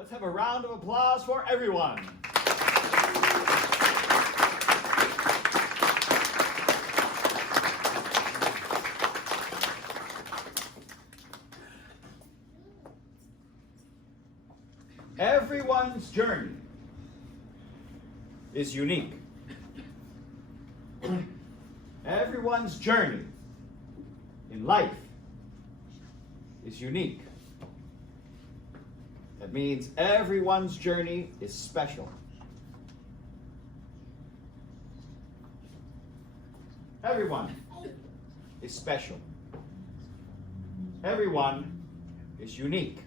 Let's have a round of applause for everyone. Everyone's journey is unique. Everyone's journey in life is unique. That means everyone's journey is special. Everyone is special. Everyone is unique.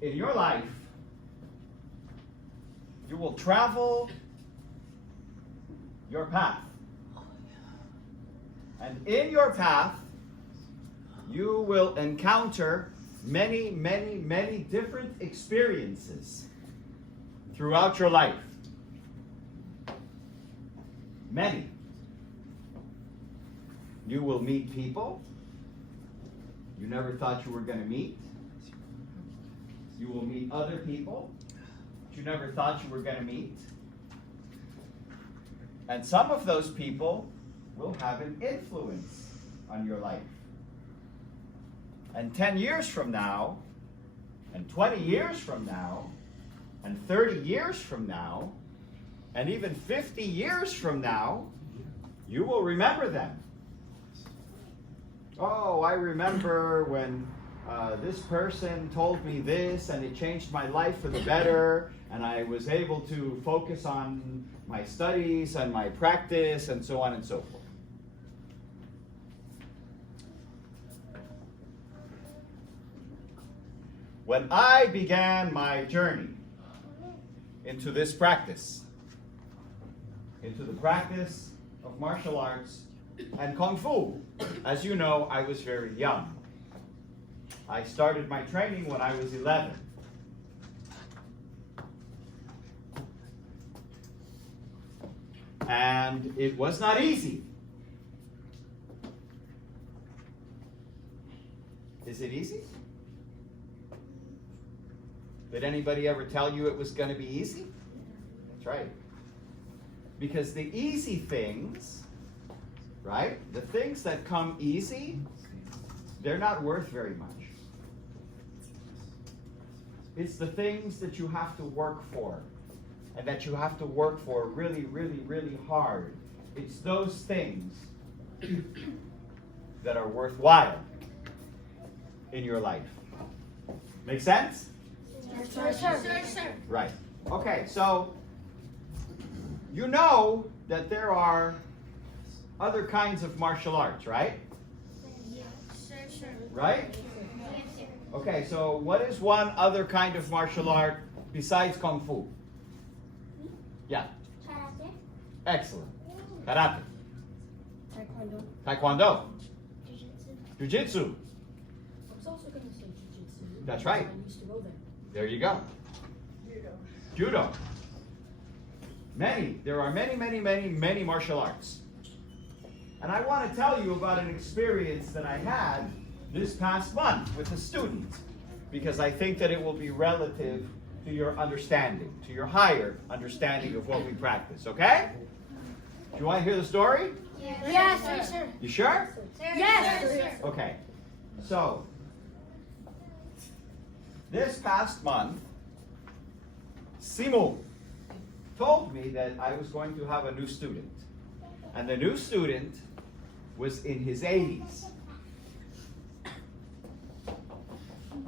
In your life, you will travel your path. And in your path, you will encounter many, many, many different experiences throughout your life. Many. You will meet people you never thought you were going to meet. You will meet other people that you never thought you were going to meet. And some of those people will have an influence on your life. And 10 years from now, and 20 years from now, and 30 years from now, and even 50 years from now, you will remember them. Oh, I remember when this person told me this, and it changed my life for the better, and I was able to focus on my studies and my practice, and so on and so forth. When I began my journey into this practice, into the practice of martial arts and Kung Fu, as you know, I was very young. I started my training when I was 11. And it was not easy. Is it easy? Did anybody ever tell you it was going to be easy? That's right. Because the easy things, right? The things that come easy, they're not worth very much. It's the things that you have to work for, and that you have to work for really, really, really hard. It's those things that are worthwhile in your life. Make sense? Sir. Right. Okay, so you know that there are other kinds of martial arts, right? Yes, sir. Right? Yes, sir. Okay, so what is one other kind of martial art besides Kung Fu? Yeah. Karate. Excellent. Karate. Taekwondo. Taekwondo. Jiu-jitsu. Jiu-jitsu. I was also going to say jiu-jitsu. That's right. I used to go there. There you go. Judo. There are many, many, many, many martial arts. And I want to tell you about an experience that I had this past month with a student, because I think that it will be relative to your understanding, to your higher understanding of what we practice, okay? Do you want to hear the story? Yes, sir. You sure? Yes, sir. Okay. So, this past month, Simu told me that I was going to have a new student. And the new student was in his 80s.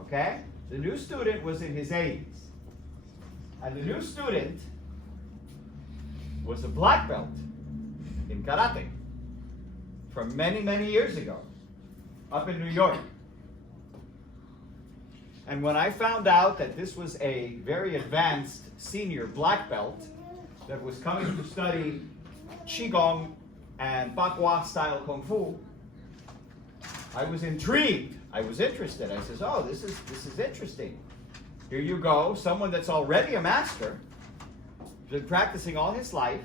Okay? The new student was in his 80s. And the new student was a black belt in karate from many, many years ago, up in New York. And when I found out that this was a very advanced senior black belt that was coming to study Qigong and Bakwa style Kung Fu, I was intrigued. I was interested. I says, oh, this is interesting. Here you go, someone that's already a master, been practicing all his life,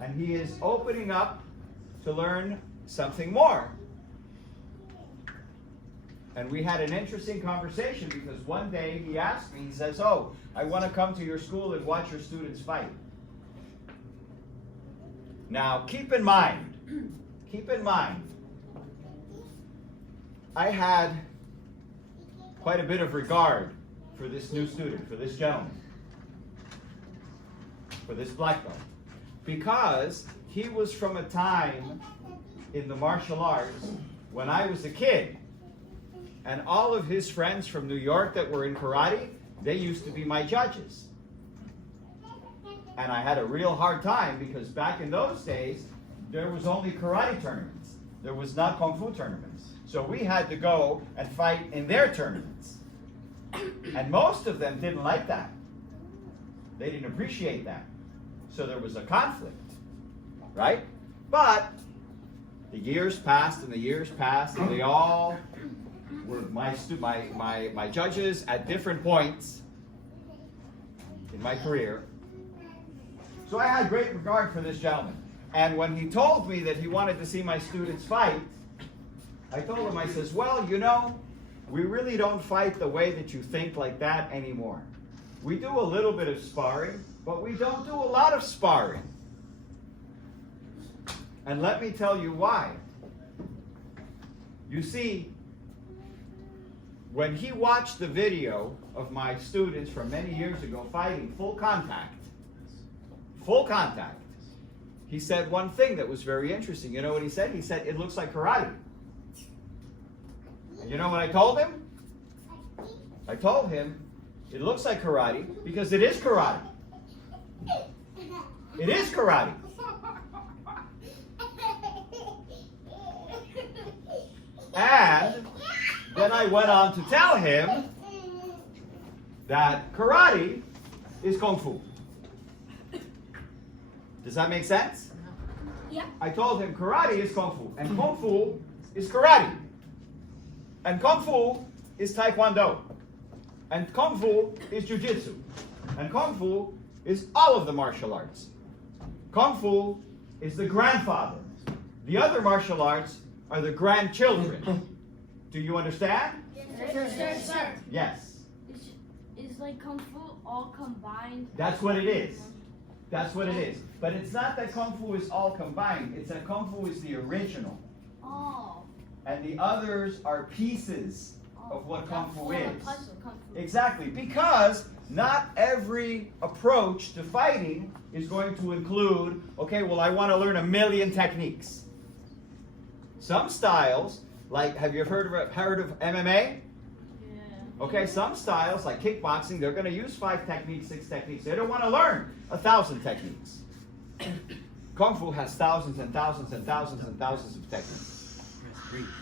and he is opening up to learn something more. And we had an interesting conversation because one day he asked me, he says, oh, I want to come to your school and watch your students fight. Now, keep in mind, I had quite a bit of regard for this new student, for this gentleman, for this black belt, because he was from a time in the martial arts when I was a kid, and all of his friends from New York that were in karate, they used to be my judges. And I had a real hard time because back in those days, there was only karate tournaments. There was not kung fu tournaments. So we had to go and fight in their tournaments. And most of them didn't like that. They didn't appreciate that. So there was a conflict, right? But the years passed and the years passed, and they all were my judges at different points in my career. So I had great regard for this gentleman. And when he told me that he wanted to see my students fight, I told him, I says, well, you know, we really don't fight the way that you think like that anymore. We do a little bit of sparring, but we don't do a lot of sparring. And let me tell you why. You see, when he watched the video of my students from many years ago fighting full contact, he said one thing that was very interesting. You know what he said? He said, it looks like karate. And you know what I told him? I told him, it looks like karate because it is karate. It is karate. And then I went on to tell him that karate is kung fu. Does that make sense? Yeah. I told him karate is kung fu, and kung fu is karate, and kung fu is taekwondo, and kung fu is jiu-jitsu, and kung fu is all of the martial arts. Kung fu is the grandfather. The other martial arts are the grandchildren. Do you understand? Sir. Yes. Is like Kung Fu all combined? That's what it is. That's what it is. But it's not that Kung Fu is all combined. It's that Kung Fu is the original. Oh. And the others are pieces of what Kung Fu is. Puzzle, Kung Fu. Exactly. Because not every approach to fighting is going to include, okay, well, I want to learn 1,000,000 techniques. Some styles, like, have you heard of MMA? Yeah. Okay, some styles, like kickboxing, they're going to use 5 techniques, 6 techniques. They don't want to learn 1,000 techniques. Kung Fu has thousands and thousands and thousands and thousands of techniques.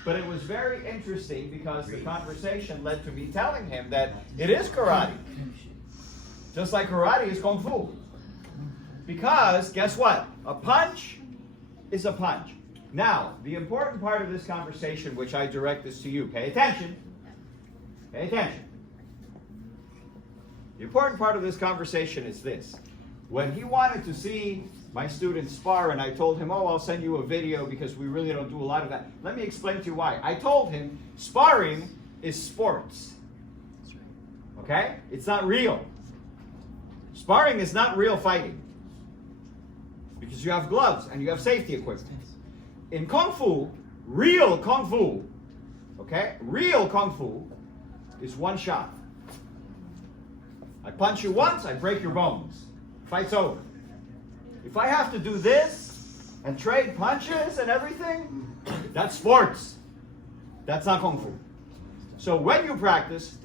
But it was very interesting because the conversation led to me telling him that it is karate. Just like karate is Kung Fu. Because, guess what? A punch is a punch. Now, the important part of this conversation, which I direct this to you, pay attention. Pay attention. The important part of this conversation is this. When he wanted to see my students spar, and I told him, oh, I'll send you a video because we really don't do a lot of that. Let me explain to you why. I told him sparring is sports. Okay? It's not real. Sparring is not real fighting. Because you have gloves and you have safety equipment. In Kung Fu, real Kung Fu, okay? Real Kung Fu is one shot. I punch you once, I break your bones. Fight's over. If I have to do this and trade punches and everything, that's sports. That's not Kung Fu. So when you practice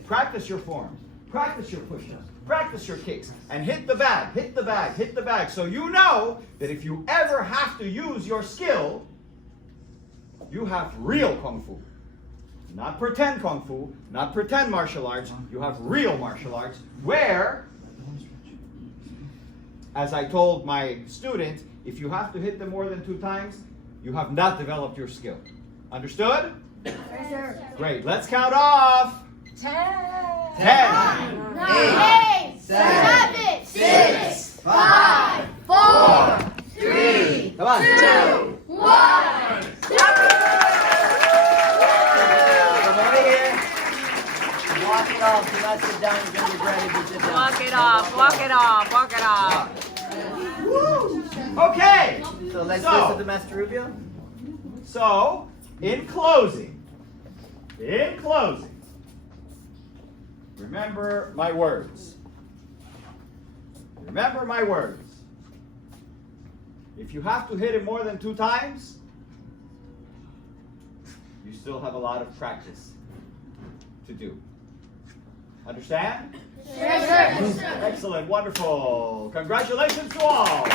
your forms, practice your push-ups, practice your kicks, and hit the bag, hit the bag, hit the bag. So you know that if you ever have to use your skill, you have real Kung Fu. Not pretend Kung Fu, not pretend martial arts. You have real martial arts where, as I told my student, if you have to hit them more than 2 times, you have not developed your skill. Understood? Yes, sir. Great. Let's count off. 10. 10. 9. 8. 7. 6. 5. 4. 3. Come on. 2. 1. Come over here. Walk it off. Do not sit down. You're going to regret it. You sit down. Walk it off, walk it off, walk it off. Okay. So let's So- listen to Master Rubio. So, in closing, remember my words. Remember my words. If you have to hit it more than 2 times, you still have a lot of practice to do. Understand? Yes, sir. Excellent, wonderful. Congratulations to all.